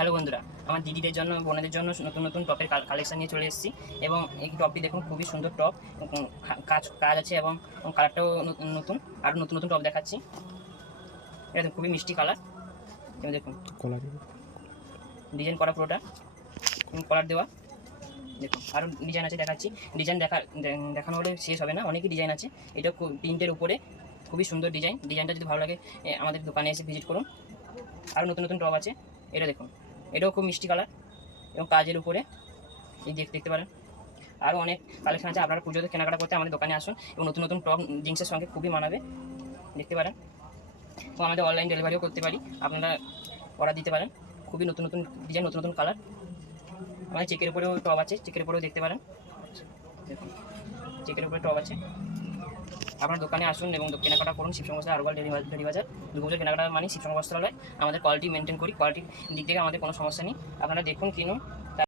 Hello বন্ধুরা, আমার দিদিদের জন্য বোনেদের জন্য নতুন নতুন টপের কালেকশন নিয়ে চলে এসেছি। এবং এই টপটি দেখুন, খুবই সুন্দর টপ। কাজ কাজ আছে এবং কালারটাও নতুন। আরও নতুন নতুন টপ দেখাচ্ছি। এটা দেখুন, খুবই মিষ্টি কালার। এবং দেখুন ডিজাইন করা পুরোটা, কলার দেওয়া। দেখুন আরও ডিজাইন আছে, দেখাচ্ছি। ডিজাইন দেখানো হলে শেষ হবে না, অনেকই ডিজাইন আছে। এটা প্রিন্টের উপরে খুবই সুন্দর ডিজাইন। ডিজাইনটা যদি ভালো লাগে আমাদের দোকানে এসে ভিজিট করুন। আরও নতুন নতুন টপ আছে। এটা দেখুন, এটাও খুব মিষ্টি কালার এবং কাজের উপরে এই দেখতে পারেন। আরও অনেক কালেকশন আছে। আপনারা পুজোতে কেনাকাটা করতে আমাদের দোকানে আসুন এবং নতুন নতুন টপ জিন্সের সঙ্গে খুবই মানাবে, দেখতে পারেন। এবং আমাদের অনলাইন ডেলিভারিও করতে পারি, আপনারা অর্ডার দিতে পারেন। খুবই নতুন নতুন ডিজাইন, নতুন নতুন কালার। আমাদের চেকের উপরেও টপ আছে, চেকের উপরেও দেখতে পারেন। দেখুন, চেকের উপরে টপ আছে। আপনার দোকানে আসুন এবং কেনাকাটা করুন। শিবসঙ্গ বস্ত্রালয়, আরবাল ডেলি বাজার। দুর্গাপুজোর কেনাকাটা মানে শিবসঙ্গ বস্ত্রালয়। আমাদের কোয়ালিটি মেনটেন করি, কোয়ালিটির দিক থেকে আমাদের কোনো সমস্যা নেই। আপনারা দেখুন, কিনুন।